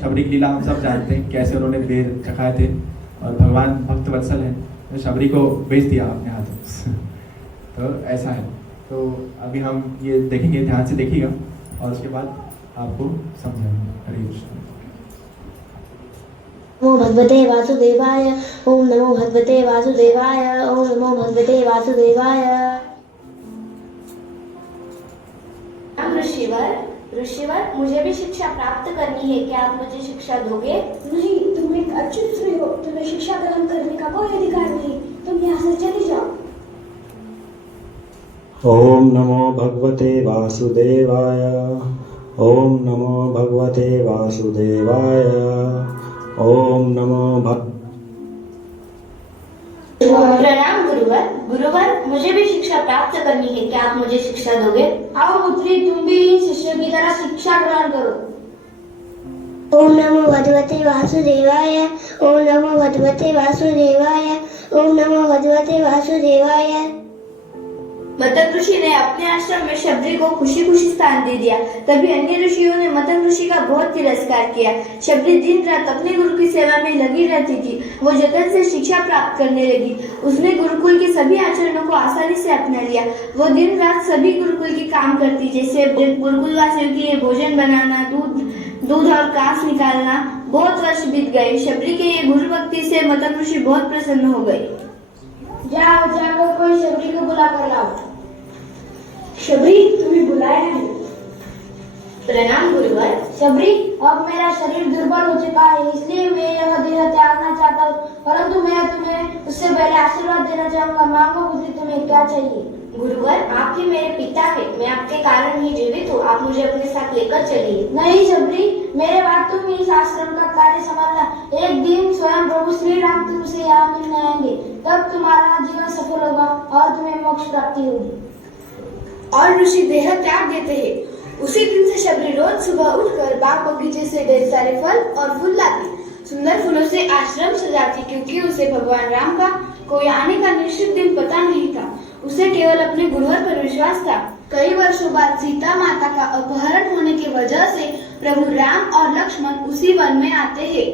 शबरी की लीला हम सब जानते हैं, कैसे उन्होंने बेर चखाए थे और भगवान भक्त वत्सल हैं तो शबरी को बेच दिया अपने हाथों से। तो ऐसा है। तो अभी हम ये देखेंगे, ध्यान से देखिएगा और उसके बाद आपको समझाएंगे। हरे कृष्ण। ओम भगवते वासुदेवाय। ओम नमो भगवते वासुदेवाय। ओम नमो भगवते वासुदेवाय। ऋषिवर, मुझे भी शिक्षा प्राप्त करनी है, क्या आप मुझे शिक्षा दोगे? नहीं, तुम एक अच्युत स्त्री हो, तुम्हें शिक्षा ग्रहण करने का कोई अधिकार नहीं, तुम यहाँ से चली जाओ। ओम नमो भगवते वासुदेवाय। ओम नमो भगवते वासुदेवाय। ओम नमो प्रणाम गुरुवर, मुझे भी शिक्षा प्राप्त करनी है, क्या आप मुझे शिक्षा दोगे? आओ पुत्री, तुम भी इन शिष्यों की तरह शिक्षा ग्रहण करो। ओम नमो भगवते वासुदेवाय। ओम नमो भगवते वासुदेवाय। ओम नमो भगवते वासुदेवाय। मतंग ऋषि ने अपने आश्रम में शबरी को खुशी खुशी स्थान दे दिया। तभी अन्य ऋषियों ने मतंग ऋषि का बहुत तिरस्कार किया। शबरी दिन रात अपने गुरु की सेवा में लगी रहती थी। वो जतन से शिक्षा प्राप्त करने लगी। उसने गुरुकुल के सभी आचरणों को आसानी से अपना लिया। वो दिन रात सभी गुरुकुल के काम करती, जैसे गुरुकुल वासियों के लिए भोजन बनाना, दूध और कांस निकालना। बहुत वर्ष बीत गए। शबरी के ये गुरु भक्ति से मतंग ऋषि बहुत प्रसन्न हो गए। जाकर कोई शबरी को बुला कर लाओ। शबरी, तुम्हें बुलाया है। प्रणाम गुरुवर। शबरी, अब मेरा शरीर दुर्बल हो चुका है, इसलिए मैं यह देह त्यागना चाहता हूँ, परंतु मैं तुम्हें उससे पहले आशीर्वाद देना चाहूंगा। मांगो पुत्री, तुम्हें क्या चाहिए? गुरुवर, आप ही मेरे पिता है, मैं आपके कारण ही जीवित हूँ, आप मुझे अपने साथ लेकर चलिए। नहीं शबरी, मेरे बाद तुम इस आश्रम का कार्य संभालना। एक दिन स्वयं प्रभु श्री राम तुमसे यहाँ मिलने आएंगे, तब तुम्हारा जीवन सफल होगा और तुम्हें मोक्ष प्राप्ति होगी। और ऋषि देह त्याग देते हैं। उसी दिन से शबरी रोज सुबह उठकर बाग बगीचे से ढेर सारे फल और फूल लाती, सुंदर फूलों से आश्रम सजाती, क्योंकि उसे भगवान राम का कोई आने का निश्चित दिन पता नहीं था। उसे केवल अपने गुरुवर पर विश्वास था। कई वर्षों बाद सीता माता का अपहरण होने की वजह से प्रभु राम और लक्ष्मण उसी वन में आते हैं।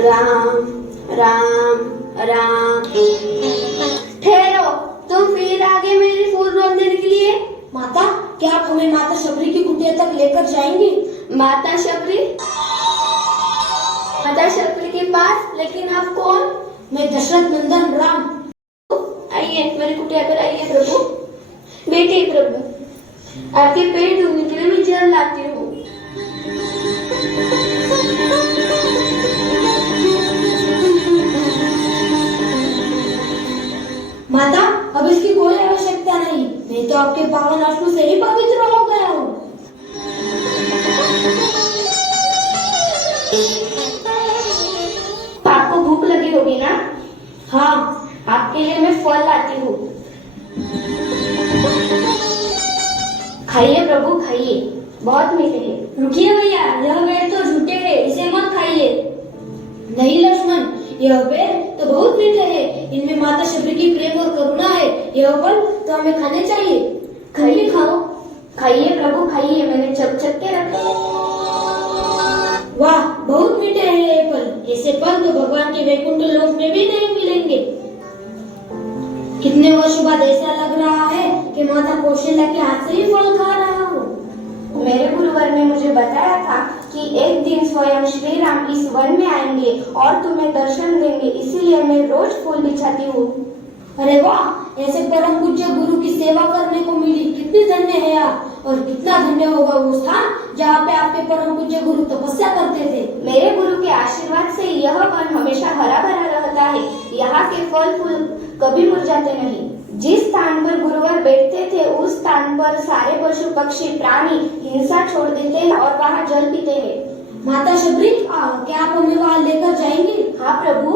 राम राम राम। ठहरो, तुम फिर आगे मेरी फूल रोकने निकली। माता, क्या आप हमें माता शबरी की कुटिया तक लेकर जाएंगे? माता शबरी के पास? लेकिन आप कौन? मैं दशरथ नंदन राम। आइए मेरी कुटिया पर आइए प्रभु। बेटे प्रभु, आपके पेट धोने के लिए मैं जल लाती हूँ। माता, अब इसकी कोई आवश्यकता नहीं, मैं तो आपके पावन अश्रु से ही पवित्र हो गया हूँ। आपको भूख लगी होगी ना? हाँ, आपके लिए मैं फल लाती हूँ। खाइए प्रभु, खाइए, बहुत मीठे हैं। रुकिए भैया, यह बेर तो झूठे हैं, इसे मत खाइए। नहीं लक्ष्मण, यह बेर तो बहुत मीठे हैं, इनमें माता शबरी की प्रेम और करुणा है। यह फल तो हमें खाने चाहिए। खाइए, खाओ, खाइए प्रभु, खाइए, मैंने चक चक के रखे। वाह, बहुत मीठे हैं ये फल। ऐसे फल तो भगवान के वैकुंठ लोक में भी नहीं मिलेंगे। कितने वर्षों बाद ऐसा लग रहा है कि माता कौशल्या के हाथ से ही फल खा रहा हूँ। मेरे गुरुवर ने मुझे बताया था कि एक दिन स्वयं श्री राम इस वन में आएंगे और तुम्हें दर्शन देंगे, इसीलिए मैं रोज फूल बिछाती हूँ। अरे वाह, ऐसे परम पूज्य गुरु की सेवा करने को मिली, कितनी धन्य है आप। और कितना धन्य होगा वो स्थान जहाँ पे आपके परम पूज्य गुरु तपस्या करते थे। मेरे गुरु के आशीर्वाद से यह वन हमेशा हरा भरा रहता है। यहाँ के फल फूल कभी मुरझाते नहीं। जिस स्थान पर गुरुवर बैठते थे उस स्थान पर सारे पशु पक्षी प्राणी हिंसा छोड़ देते हैं और वहाँ जल पीते हैं। माता शबरी, क्या आप हमें वहाँ लेकर जाएंगे? हाँ प्रभु,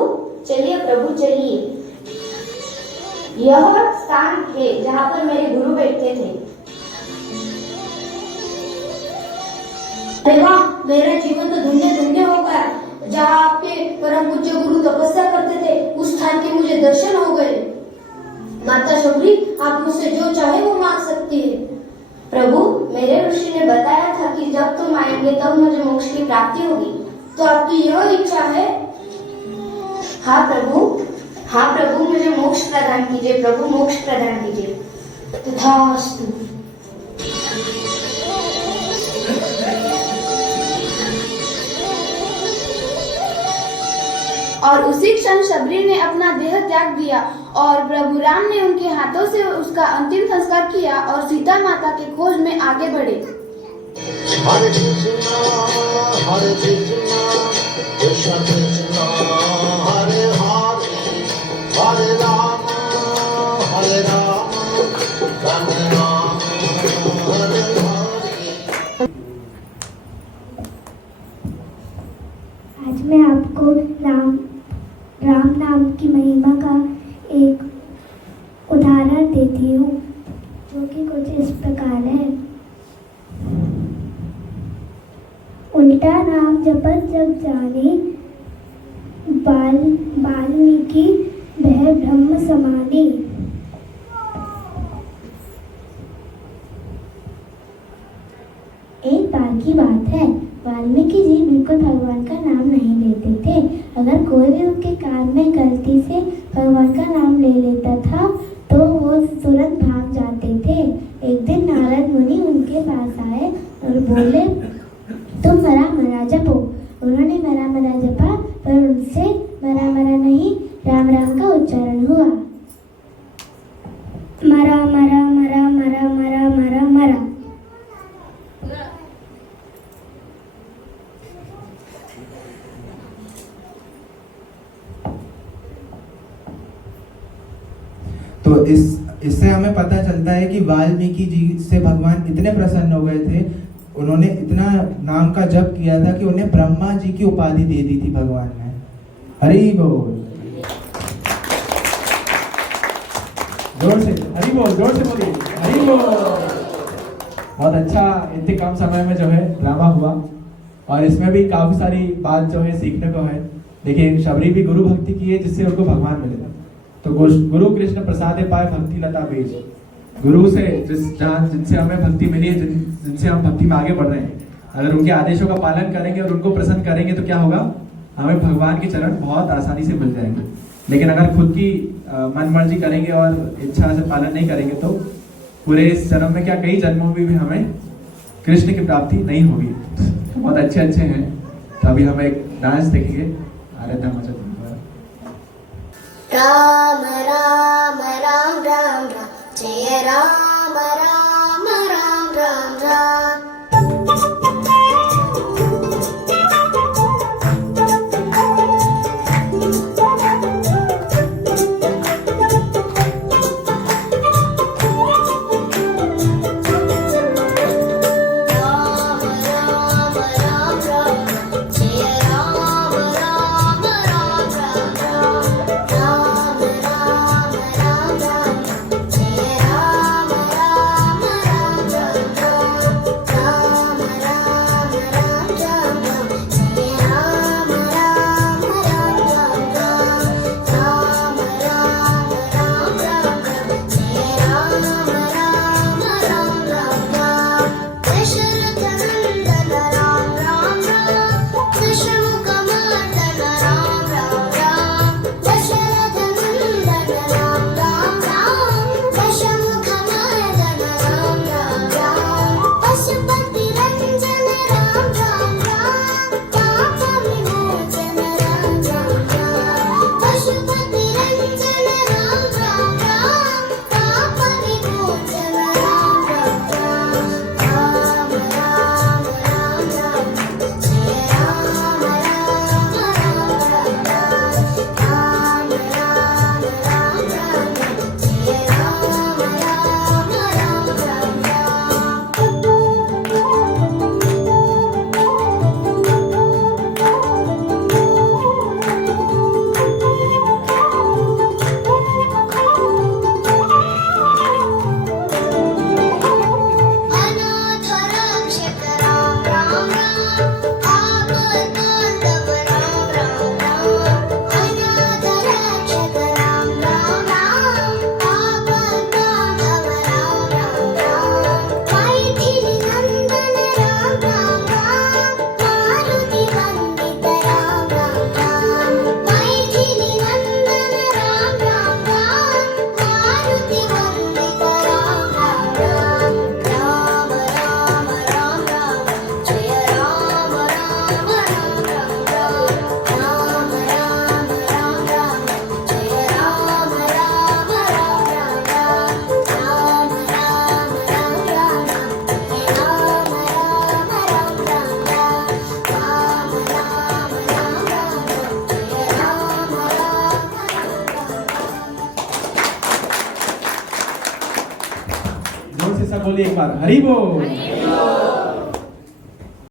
चलिए प्रभु, चलिए। यह स्थान है जहाँ पर मेरे गुरु बैठते थे। अरे वाह, मेरा जीवन तो धन्य धन्य हो गया। जहाँ आपके परम पूज्य गुरु तपस्या करते थे उस स्थान के मुझे दर्शन हो गए। माता शबरी, आप मुझसे जो चाहे वो मांग सकती है। प्रभु, मेरे ऋषि ने बताया था कि जब तुम आएंगे तब मुझे मोक्ष की प्राप्ति होगी। तो आपकी यह इच्छा है? हाँ प्रभु, मुझे मोक्ष प्रदान कीजिए। प्रभु, मोक्ष प्रदान कीजिए। तथास्तु। और उसी क्षण शबरी ने अपना देह त्याग दिया और प्रभु राम ने उनके हाथों से उसका अंतिम संस्कार किया और सीता माता के खोज में आगे बढ़े। हरे कृष्णा कृष्ण कृष्णा हरे हरे, हरे राम राम राम हरे हरे। आज मैं आपको राम नाम की महिमा का एक उदाहरण देती हूँ, जो कि कुछ इस प्रकार है। उल्टा नाम जपत जब जाने, वाल्मीकि वह ब्रह्म समाने। एक बार की बात है, वाल्मीकि जी बिल्कुल भगवान का नाम नहीं लेते थे। अगर कोई भी उनके कान में गलती से भगवान का नाम ले लेता था तो वो तुरंत भाग जाते थे। एक दिन नारद मुनि उनके पास आए और बोले, तुम मरा जपो। उन्होंने मरा जपा, पर उनसे मरा नहीं राम राम का उच्चारण हुआ। मरा मरा मरा मरा मरा मरा मरा। तो इससे हमें पता चलता है कि वाल्मीकि जी से भगवान इतने प्रसन्न हो गए थे, उन्होंने इतना नाम का जप किया था कि उन्हें ब्रह्मा जी की उपाधि दे दी थी भगवान ने। हरि बोल, जोर से हरि बोल, जोर से बोलिए हरि बोल। बहुत अच्छा इतने कम समय में जो है ड्रामा हुआ और इसमें भी काफी सारी बात जो है सीखने को है। देखिए, शबरी भी गुरु भक्ति की है जिससे उनको भगवान मिले। तो गुरु कृष्ण प्रसाद पाए भक्ति लता बीज। गुरु से जिनसे हमें भक्ति मिली है, जिनसे हम भक्ति में आगे बढ़ रहे हैं, अगर उनके आदेशों का पालन करेंगे और उनको प्रसन्न करेंगे तो क्या होगा, हमें भगवान के चरण बहुत आसानी से मिल जाएंगे। लेकिन अगर खुद की मन मर्जी करेंगे और इच्छा से पालन नहीं करेंगे तो पूरे इस जन्म में क्या कई जन्मों में भी हमें कृष्ण की प्राप्ति नहीं होगी। बहुत अच्छे हैं। तो अभी हम एक डांस देखेंगे। आराधना मचा राम राम राम राम राम, जय राम राम राम राम राम। राम से सब बोलिए एक बार, हरि बोल।